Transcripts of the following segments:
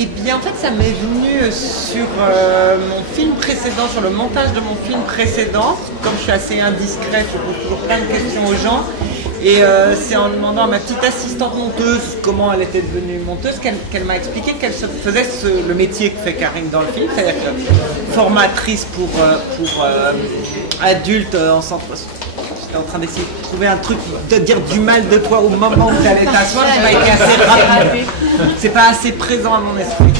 Eh bien, en fait, ça m'est venu sur mon film précédent, sur le montage de mon film précédent. Comme je suis assez indiscrète, je pose toujours plein de questions aux gens. Et c'est en demandant à ma petite assistante monteuse comment elle était devenue monteuse qu'elle m'a expliqué qu'elle faisait le métier que fait Karine dans le film, c'est-à-dire que formatrice pour adultes en centre. J'étais en train d'essayer de trouver un truc, de dire du mal de toi au moment où tu allais t'asseoir, j'ai pas été assez rapide. C'est pas assez présent à mon esprit.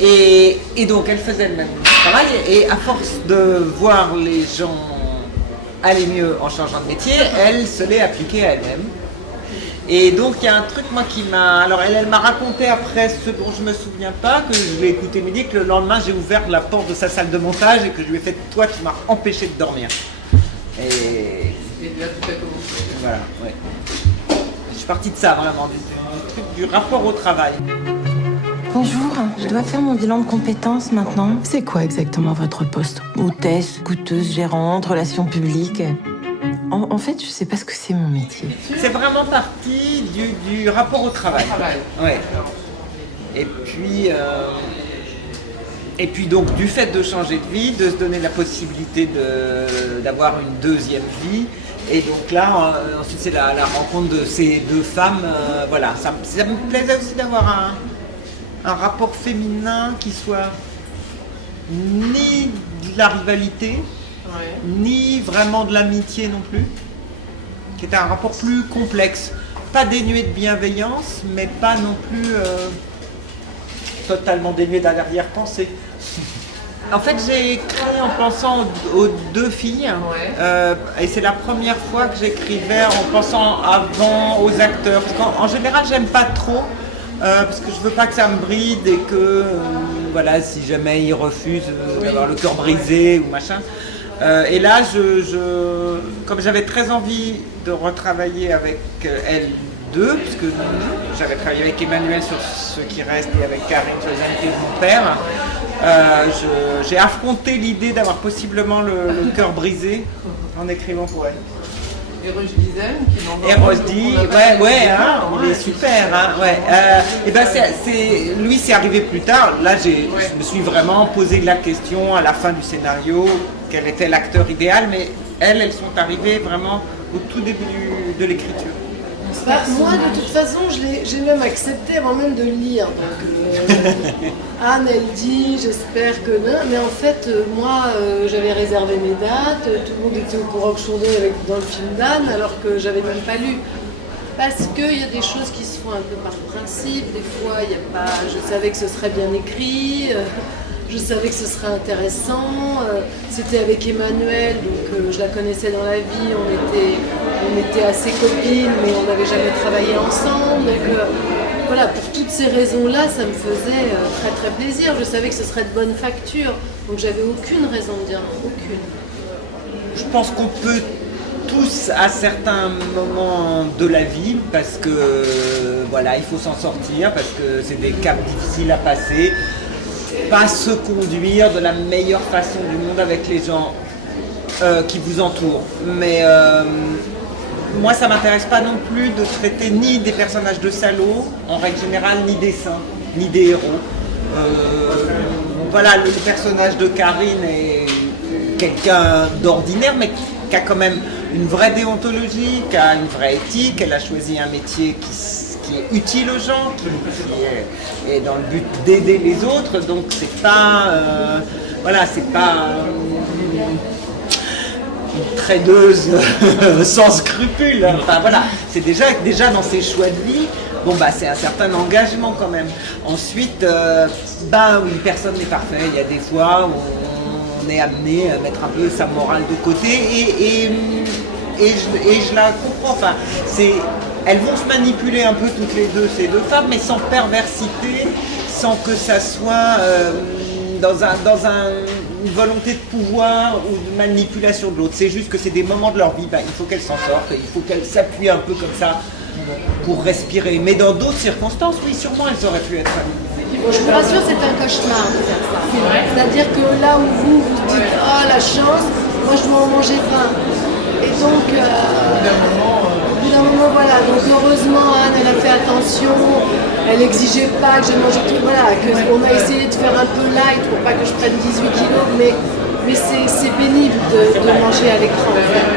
Et donc elle faisait le même travail et à force de voir les gens aller mieux en changeant de métier, elle se l'est appliquée à elle-même. Et donc il y a un truc moi qui m'a... Alors elle m'a raconté après ce dont je me souviens pas, que je l'ai écouté midi, que le lendemain j'ai ouvert la porte de sa salle de montage et que je lui ai fait « toi tu m'as empêché de dormir ». Et là tout a commencé. Voilà, ouais. Je suis partie de ça vraiment, du truc du rapport au travail. Bonjour, je dois faire mon bilan de compétences maintenant. C'est quoi exactement votre poste? Hôtesse, coûteuse, gérante, relations publiques? En fait, je sais pas ce que c'est mon métier. C'est vraiment parti du rapport au travail. Ouais. Et puis donc du fait de changer de vie, de se donner la possibilité d'avoir une deuxième vie. Et donc là, ensuite c'est la rencontre de ces deux femmes. Voilà, ça me plaisait aussi d'avoir un rapport féminin qui soit ni de la rivalité, ni vraiment de l'amitié non plus, qui était un rapport plus complexe, pas dénué de bienveillance, mais pas non plus totalement dénué d'arrière-pensée. En fait, j'ai écrit en pensant aux deux filles, et c'est la première fois que j'écrivais en pensant avant aux acteurs. Parce qu'en général, j'aime pas trop, parce que je veux pas que ça me bride et que, voilà, si jamais ils refusent d'avoir le cœur brisé ou machin. Et là, comme j'avais très envie de retravailler avec elles deux, puisque j'avais travaillé avec Emmanuel sur Ce qui reste et avec Karine sur Les amitiés de mon père, j'ai affronté l'idée d'avoir possiblement le cœur brisé en écrivant pour elle. Et Roche Dizem, qui m'envoie. Et Rosdi, il est super. Hein, ouais. Et ben lui, c'est arrivé plus tard. Là, je me suis vraiment posé la question à la fin du scénario, quel était l'acteur idéal, mais elles sont arrivées vraiment au tout début de l'écriture. Bah, moi, de toute façon, j'ai même accepté avant même de le lire. Donc, Anne, elle dit, j'espère que non. Mais en fait, moi, j'avais réservé mes dates. Tout le monde était au courant que je tournais dans le film d'Anne, alors que j'avais même pas lu. Parce qu'il y a des choses qui se font un peu par principe. Des fois, il y a pas. Je savais que ce serait bien écrit. Je savais que ce serait intéressant. C'était avec Emmanuel, donc je la connaissais dans la vie. On était assez copines, mais on n'avait jamais travaillé ensemble. Donc voilà, pour toutes ces raisons-là, ça me faisait très très plaisir. Je savais que ce serait de bonne facture, donc j'avais aucune raison de dire non, aucune. Je pense qu'on peut tous à certains moments de la vie, parce que voilà, il faut s'en sortir, parce que c'est des caps difficiles à passer. Pas se conduire de la meilleure façon du monde avec les gens qui vous entourent. Mais moi, ça m'intéresse pas non plus de traiter ni des personnages de salauds, en règle générale, ni des saints, ni des héros. Voilà, le personnage de Karine est quelqu'un d'ordinaire, mais qui a quand même une vraie déontologie, qui a une vraie éthique. Elle a choisi un métier qui est utile aux gens, qui est dans le but d'aider les autres, donc c'est pas c'est pas une tradeuse sans scrupules. Enfin voilà, c'est déjà dans ses choix de vie. Bon c'est un certain engagement quand même. Ensuite, oui, personne n'est parfait. Il y a des fois où on est amené à mettre un peu sa morale de côté et je la comprends. Enfin, elles vont se manipuler un peu toutes les deux, ces deux femmes, mais sans perversité, sans que ça soit dans une volonté de pouvoir ou de manipulation de l'autre. C'est juste que c'est des moments de leur vie, il faut qu'elles s'en sortent, il faut qu'elles s'appuient un peu comme ça pour respirer. Mais dans d'autres circonstances, oui, sûrement elles auraient pu être amies. Bon, je vous rassure, c'est un cauchemar de faire ça. C'est-à-dire que là où vous dites « Oh, la chance », moi je dois en manger 20. Et donc, au bout d'un moment, voilà. Donc heureusement, Anne, elle a fait attention. Elle n'exigeait pas que je mange tout. Voilà, on a essayé de faire un peu light pour pas que je prenne 18 kilos, mais c'est pénible de manger à l'écran en fait.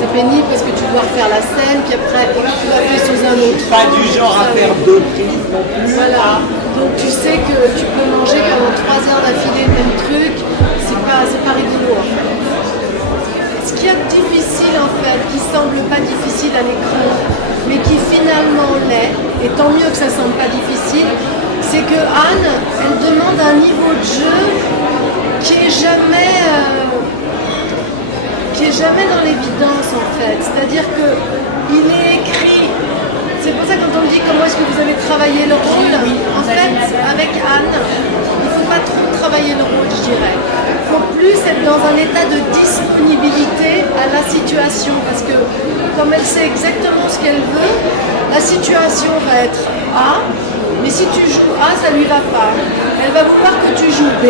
C'est pénible parce que tu dois refaire la scène, puis après tu la fais sous un autre. Pas du genre à faire 2 prises non plus. Voilà. Donc tu sais que tu peux manger pendant 3 heures d'affilée le même truc, c'est pas rigolo en fait. Ce qui est difficile en fait, qui semble pas difficile à l'écran, mais qui finalement l'est, et tant mieux que ça semble pas difficile, c'est que Anne, elle demande un niveau de jeu qui est jamais dans l'évidence en fait. C'est-à-dire que il est écrit. C'est pour ça quand on me dit comment est-ce que vous avez travaillé le rôle, en fait avec Anne, il ne faut pas trop travailler le rôle, je dirais. Il faut plus être dans un état de disponibilité à la situation parce que comme elle sait exactement ce qu'elle veut, la situation va être A, mais si tu joues A, ça ne lui va pas. Elle va vouloir que tu joues B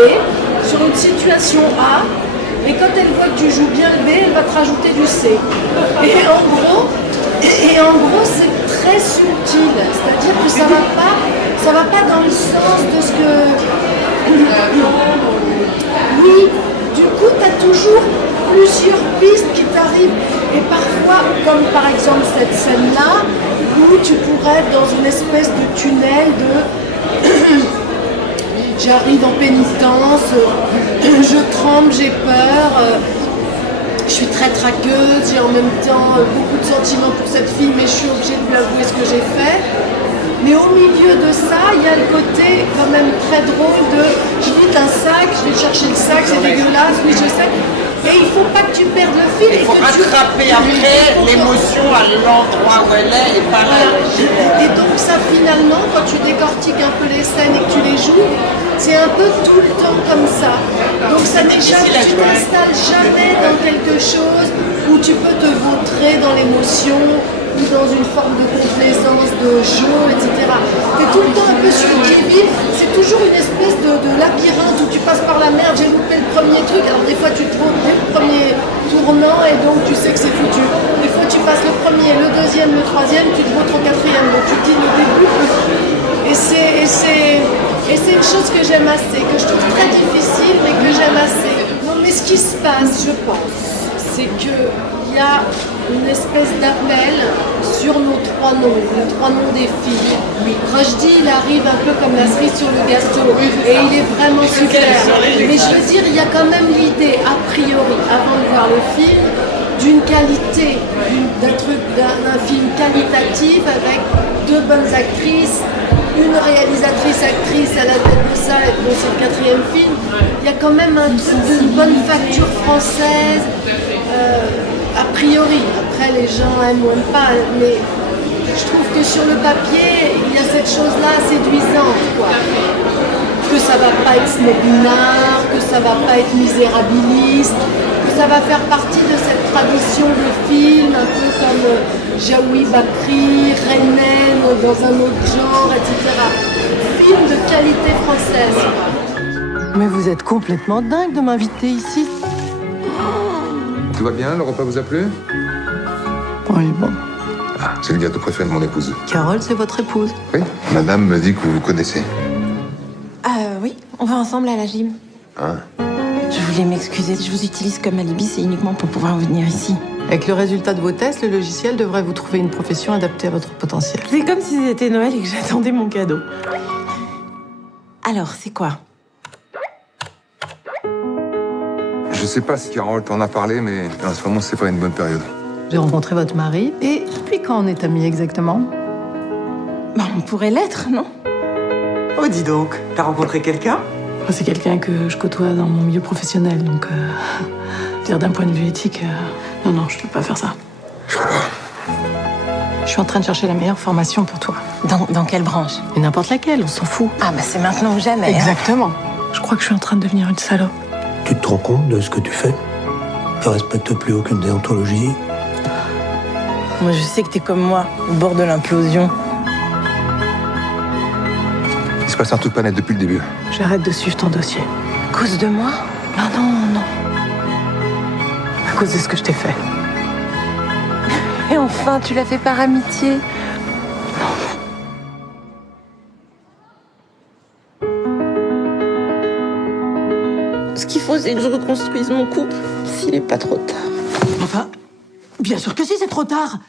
sur une situation A, et quand elle voit que tu joues bien le B, elle va te rajouter du C. Et en gros, c'est très subtil, c'est-à-dire que ça va pas dans le sens de ce que... Oui, du coup, tu as toujours plusieurs pistes qui t'arrivent, et parfois, comme par exemple cette scène-là, où tu pourrais être dans une espèce de tunnel de... J'arrive en pénitence, je tremble, j'ai peur, je suis très traqueuse, j'ai en même temps beaucoup de sentiments pour cette fille, mais je suis obligée de lui avouer ce que j'ai fait. Mais au milieu de ça, il y a le côté quand même très drôle de je vide un sac, je vais chercher le sac, c'est dégueulasse, oui je sais. Et il ne faut pas que tu perdes le fil. Il faut rattraper après l'émotion à l'endroit où elle est et pas là. Et donc ça finalement, quand tu décortiques un peu les scènes et que tu les joues, c'est un peu tout le temps comme ça. Donc ça n'est jamais, tu t'installes jamais dans quelque chose où tu peux te vautrer dans l'émotion ou dans une forme de complaisance, de jeu, etc. Tu es tout le temps un peu sur le qui-vive, c'est toujours une espèce de labyrinthe où tu passes par la merde, j'ai loupé le premier truc, alors des fois tu te trouves dès le premier tournant et donc tu sais que c'est foutu. Des fois tu passes le premier, le deuxième, le troisième, tu te vautres au quatrième, donc tu te dis le début. Et c'est une chose que j'aime assez, que je trouve très difficile, mais que j'aime assez. Non, mais ce qui se passe, je pense, c'est qu'il y a une espèce d'appel sur nos 3 noms, les 3 noms des filles. Rushdie, il arrive un peu comme la cerise sur le gâteau, et il est vraiment super. Mais je veux dire, il y a quand même l'idée, a priori, avant de voir le film, d'une qualité, d'un film qualitatif avec 2 bonnes actrices, une réalisatrice-actrice à la tête de ça, dont c'est le 4e film. Il y a quand même un truc d'une bonne facture française, a priori. Après, les gens aiment ou n'aiment pas, mais je trouve que sur le papier, il y a cette chose-là séduisante, quoi. Que ça va pas être snobinard, que ça va pas être misérabiliste, que ça va faire partie de cette tradition de film, un peu comme Jaoui Bakri, Rennen, dans un autre genre, etc. Film de qualité française, quoi. Mais vous êtes complètement dingue de m'inviter ici. Tout va bien? Le repas vous a plu? Oui, bon. Ah, c'est le gâteau préféré de mon épouse. Carole, c'est votre épouse? Oui, madame me dit que vous vous connaissez. Oui, on va ensemble à la gym. Hein? Je voulais m'excuser. Je vous utilise comme alibi, c'est uniquement pour pouvoir venir ici. Avec le résultat de vos tests, le logiciel devrait vous trouver une profession adaptée à votre potentiel. C'est comme si c'était Noël et que j'attendais mon cadeau. Alors, c'est quoi? Je sais pas si Carole t'en a parlé, mais en ce moment, c'est pas une bonne période. J'ai rencontré votre mari, et depuis quand on est amis exactement? Bah, on pourrait l'être, non? Oh, dis donc, t'as rencontré quelqu'un? C'est quelqu'un que je côtoie dans mon milieu professionnel, donc dire d'un point de vue éthique, non, je peux pas faire ça. Je crois pas. Je suis en train de chercher la meilleure formation pour toi. Dans quelle branche? Mais n'importe laquelle, on s'en fout. Ah, bah c'est maintenant ou jamais. hein. Exactement. Je crois que je suis en train de devenir une salope. Tu te rends compte de ce que tu fais? Tu respectes plus aucune déontologie. Moi, je sais que t'es comme moi, au bord de l'implosion. se passe un truc pas net depuis le début. J'arrête de suivre ton dossier. À cause de moi? Non, non, non. À cause de ce que je t'ai fait. Et enfin, tu l'as fait par amitié. Ce qu'il faut, c'est que je reconstruise mon couple, s'il est pas trop tard. Enfin, bien sûr que si, c'est trop tard.